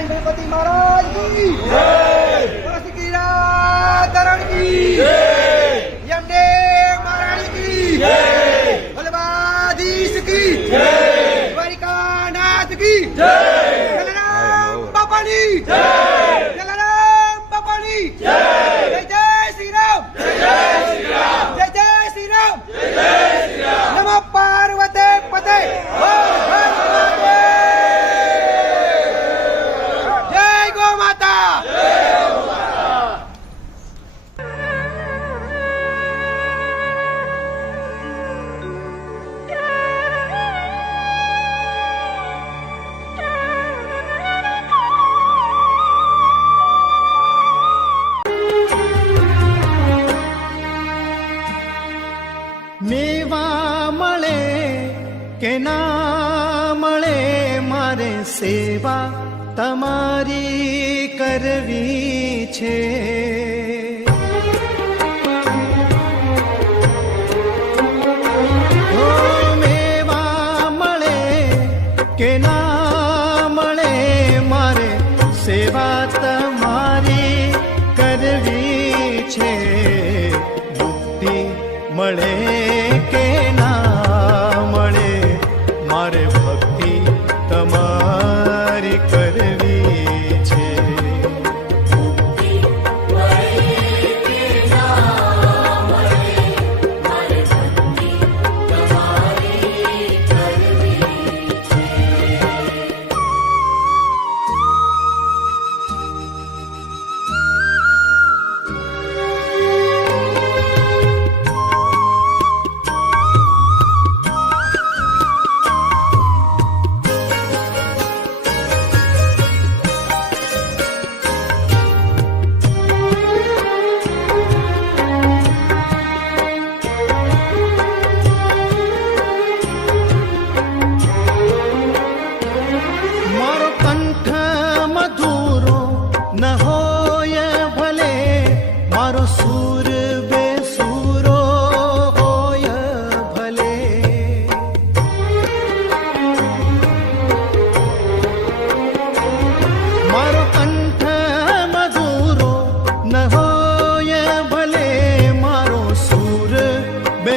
नारायण गणपति महाराज की तुलसी की धरण की यमुने महारानी की भलवाधीश की द्वारिकानाथ की जलराम बापानी जलराम बापानी કે ના મળે મારે સેવા તમારી કરવી છે કે ના મળે મારે સેવા તમારી કરવી છે મુક્તિ મળે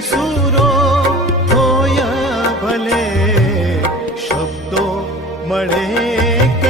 બેસુરો હોય ભલે શબ્દો મળે કે